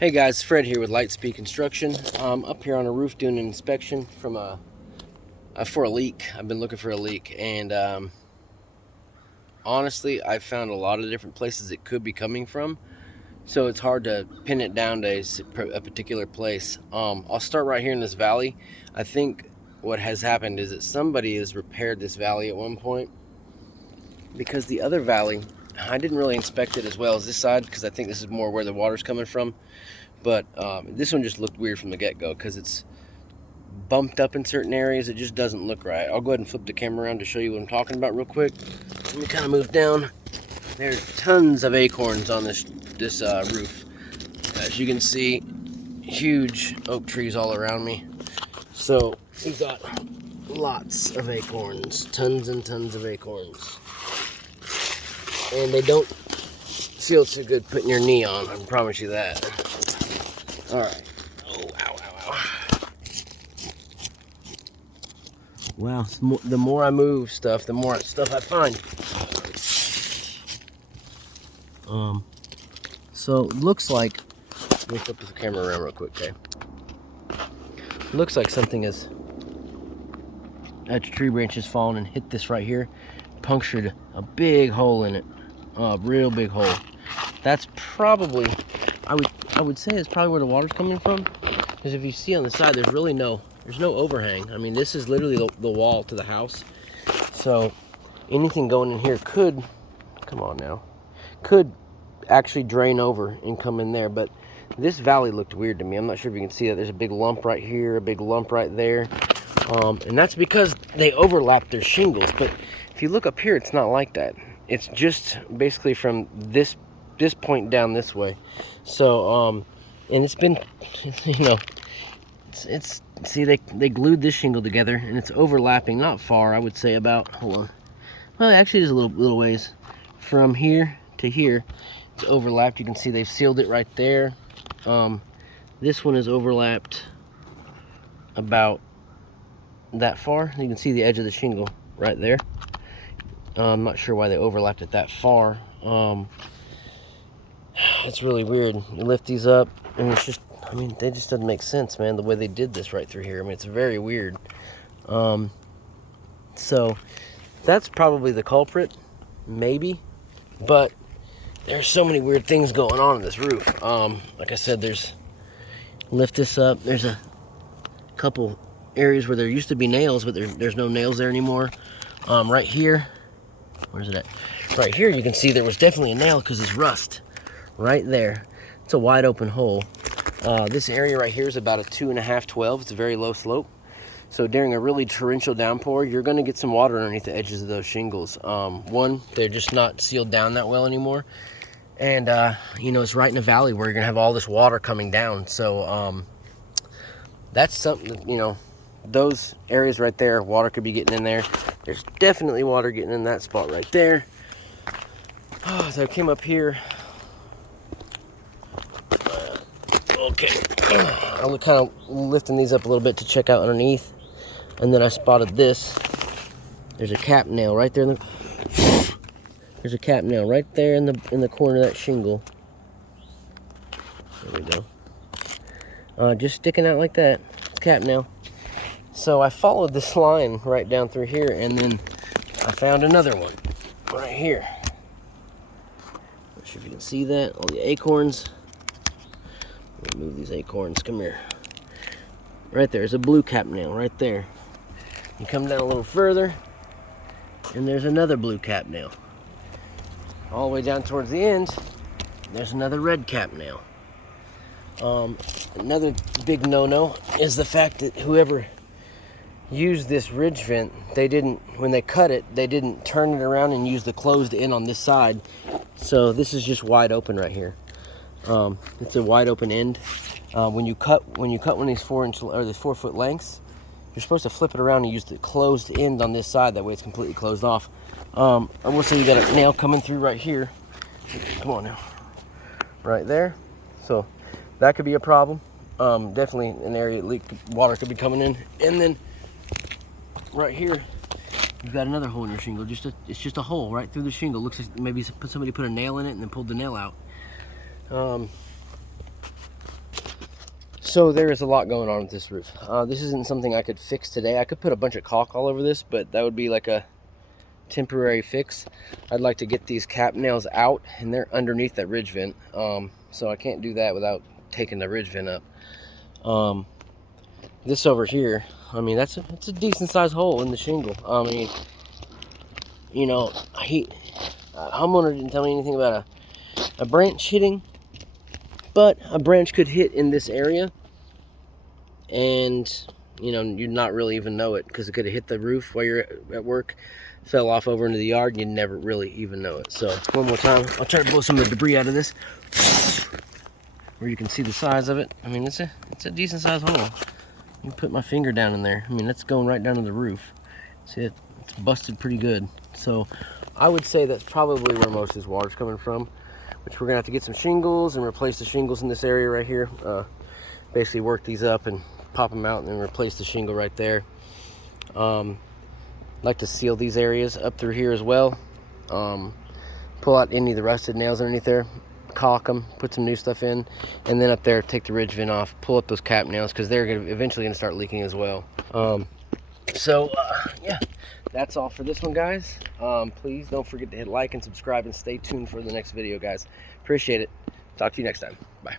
Hey guys, Fred here with Lightspeed Construction. I'm up here on a roof doing an inspection from for a leak. I've been looking for a leak, and honestly, I've found a lot of different places it could be coming from. So it's hard to pin it down to a particular place. I'll start right here in this valley. I think what has happened is that somebody has repaired this valley at one point, because the other valley, I didn't really inspect it as well as this side, because I think this is more where the water's coming from. But this one just looked weird from the get-go because it's bumped up in certain areas. It just doesn't look right. I'll go ahead and flip the camera around to show you what I'm talking about real quick. Let me kind of move down. There's tons of acorns on this roof. As you can see, huge oak trees all around me. So we've got lots of acorns, tons and tons of acorns. And they don't feel too good putting your knee on, I promise you that. All right. Oh, ow, ow, ow. Wow, the more I move stuff, the more stuff I find. So it looks like, let me flip the camera around real quick, okay? It looks like something has, a tree branch has fallen and hit this right here, punctured a big hole in it, a real big hole. That's probably, I would say it's probably where the water's coming from, because if you see on the side, there's no overhang. I mean, this is literally the wall to the house. So anything going in here could actually drain over and come in there. But this valley looked weird to me. I'm not sure if you can see that. There's a big lump right here, a big lump right there. And that's because they overlapped their shingles. But if you look up here, it's not like that. It's just basically from this point down this way. So and it's been, you know, it's see, they glued this shingle together and it's overlapping, not far, I would say about, hold on, well actually just a little ways from here to here. It's overlapped. You can see they've sealed it right there. This one is overlapped about that far. You can see the edge of the shingle right there. I'm not sure why they overlapped it that far. It's really weird. You lift these up and it's just, I mean, they just doesn't make sense, man, the way they did this right through here. I mean, it's very weird. So that's probably the culprit, maybe, but there's so many weird things going on in this roof. Like I said, lift this up, there's a couple areas where there used to be nails, but there's no nails there anymore. Right here, where's it at? Right here, you can see there was definitely a nail because it's rust right there. It's a wide open hole. This area right here is about a 2.5, 12. It's a very low slope. So during a really torrential downpour, you're going to get some water underneath the edges of those shingles. One, they're just not sealed down that well anymore. And, you know, it's right in a valley where you're going to have all this water coming down. So that's something, you know, those areas right there, water could be getting in there. There's definitely water getting in that spot right there. So I came up here. Okay, I was kind of lifting these up a little bit to check out underneath, and then I spotted this. There's a cap nail right there. There's a cap nail right there in the corner of that shingle. There we go. Just sticking out like that. It's cap nail. So I followed this line right down through here, and then I found another one right here. Not sure if you can see that. All the acorns. Let me move these acorns. Come here. Right there's a blue cap nail right there. You come down a little further, and there's another blue cap nail. All the way down towards the end, there's another red cap nail. Another big no-no is the fact that whoever used this ridge vent, when they cut it, they didn't turn it around and use the closed end on this side. So this is just wide open right here. It's a wide open end. When you cut one of these 4 foot lengths, you're supposed to flip it around and use the closed end on this side. That way it's completely closed off. I will say you got a nail coming through right here. Come on now. Right there. So that could be a problem. Definitely an area water could be coming in. And then right here, you've got another hole in your shingle. It's just a hole right through the shingle. Looks like maybe somebody put a nail in it and then pulled the nail out. So there is a lot going on with this roof. This isn't something I could fix today. I could put a bunch of caulk all over this, but that would be like a temporary fix. I'd like to get these cap nails out, and they're underneath that ridge vent. So I can't do that without taking the ridge vent up. This over here, I mean, it's a decent sized hole in the shingle. I mean, you know, homeowner didn't tell me anything about a branch hitting, but a branch could hit in this area, and you know, you'd not really even know it because it could have hit the roof while you're at work, fell off over into the yard, and you'd never really even know it. So one more time, I'll try to blow some of the debris out of this, where you can see the size of it. I mean, it's a decent sized hole. You put my finger down in there. I mean, that's going right down to the roof. See, it's busted pretty good. So I would say that's probably where most of this water's coming from, which we're gonna have to get some shingles and replace the shingles in this area right here. Basically work these up and pop them out and then replace the shingle right there. Like to seal these areas up through here as well. Pull out any of the rusted nails underneath there, caulk them, put some new stuff in, and then up there take the ridge vent off, pull up those cap nails because they're eventually going to start leaking as well. Yeah, that's all for this one, guys. Please don't forget to hit like and subscribe and stay tuned for the next video, guys. Appreciate it. Talk to you next time. Bye.